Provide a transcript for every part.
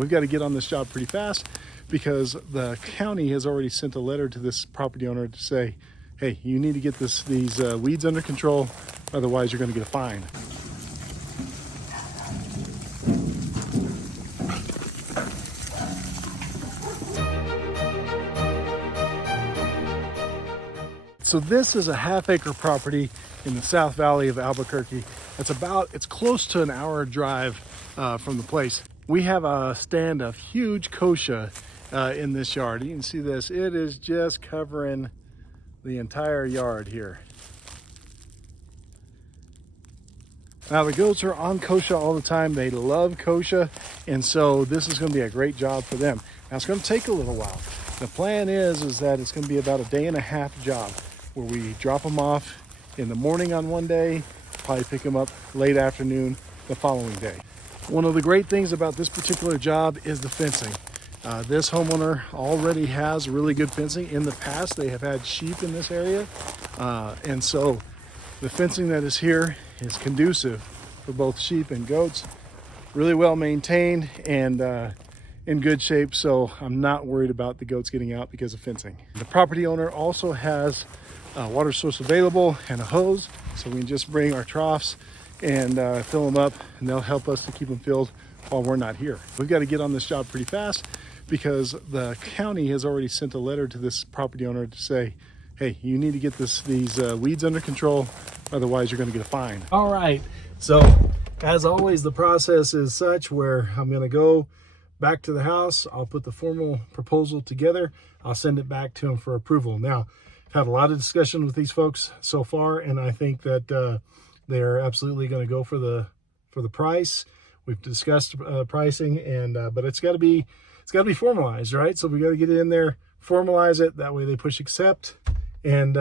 We've got to get on this job pretty fast because the county has already sent a letter to this property owner to say, hey, you need to get these weeds under control, otherwise you're going to get a fine. So this is a half-acre property in the South Valley of Albuquerque. It's close to an hour drive from the place. We have a stand of huge kochia in this yard. You can see this. It is just covering the entire yard here. Now the goats are on kochia all the time. They love kochia, and so this is going to be a great job for them. Now it's going to take a little while. The plan is that it's going to be about a day-and-a-half job, where we drop them off in the morning on one day, probably pick them up late afternoon the following day. One of the great things about this particular job is the fencing. This homeowner already has really good fencing. In the past, they have had sheep in this area, and so the fencing that is here is conducive for both sheep and goats. Really well maintained and in good shape, so I'm not worried about the goats getting out because of fencing. The property owner also has a water source available and a hose, so we can just bring our troughs and fill them up, and they'll help us to keep them filled while we're not here. We've got to get on this job pretty fast because the county has already sent a letter to this property owner to say, hey, you need to get these weeds under control, otherwise you're going to get a fine. All right, so as always, the process is such where I'm going to go back to the house. I'll put the formal proposal together. I'll send it back to him for approval. Now, I've had a lot of discussion with these folks so far, and I think that they are absolutely going to go for the price. We've discussed pricing, and but it's got to be formalized, right? So we got to get it in there, formalize it. That way they push accept, and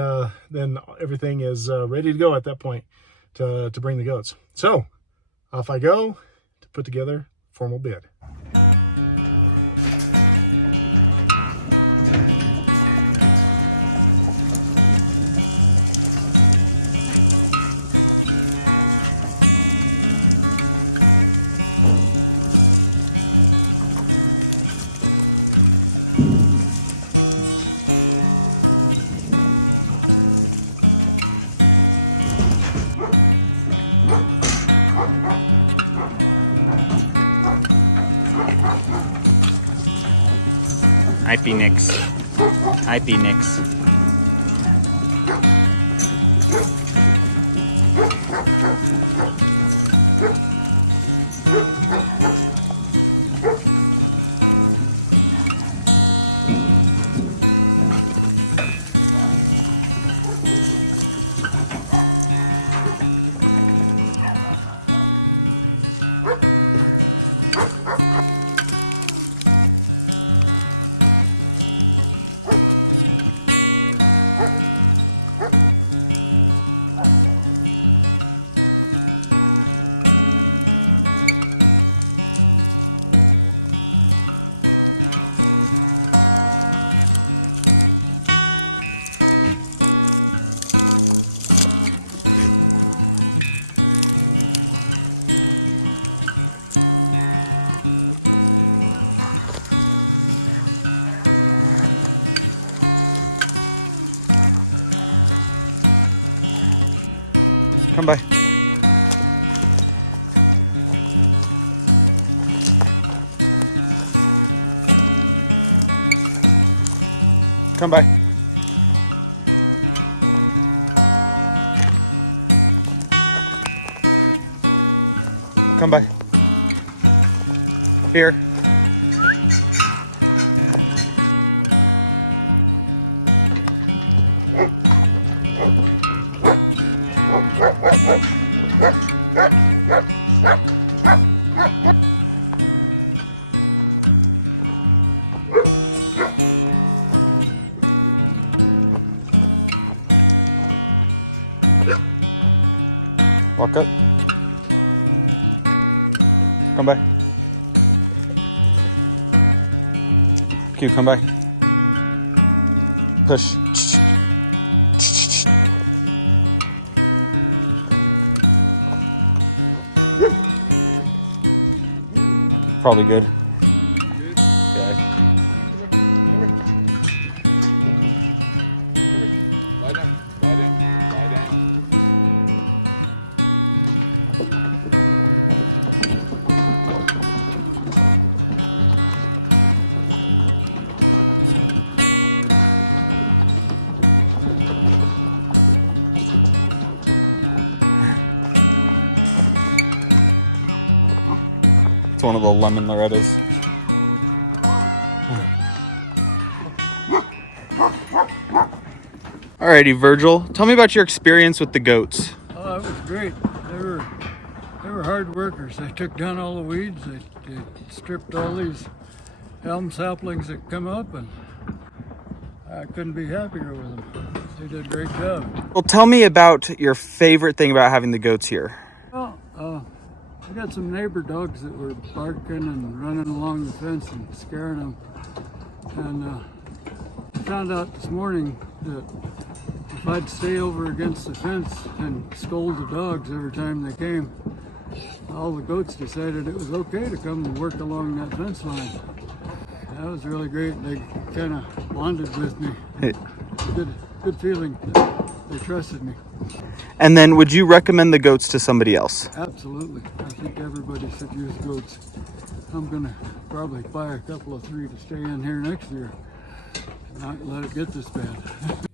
then everything is ready to go at that point to bring the goats. So off I go to put together a formal bid. Phoenix. Come by. Come by. Here. Walk up. Come by. Q, come by. Push. Probably good. Alrighty, Virgil. Tell me about your experience with the goats. Oh, it was great. They were hard workers. They took down all the weeds. They stripped all these elm saplings that come up, and I couldn't be happier with them. They did a great job. Well, tell me about your favorite thing about having the goats here. Well, I got some neighbor dogs that were barking and running along the fence and scaring them. And I found out this morning that if I'd stay over against the fence and scold the dogs every time they came, all the goats decided it was okay to come and work along that fence line. That was really great. They kind of bonded with me. Good feeling. They trusted me. And then, would you recommend the goats to somebody else? Absolutely. I think everybody should use goats. I'm going to probably buy a couple of 3 to stay in here next year and not let it get this bad.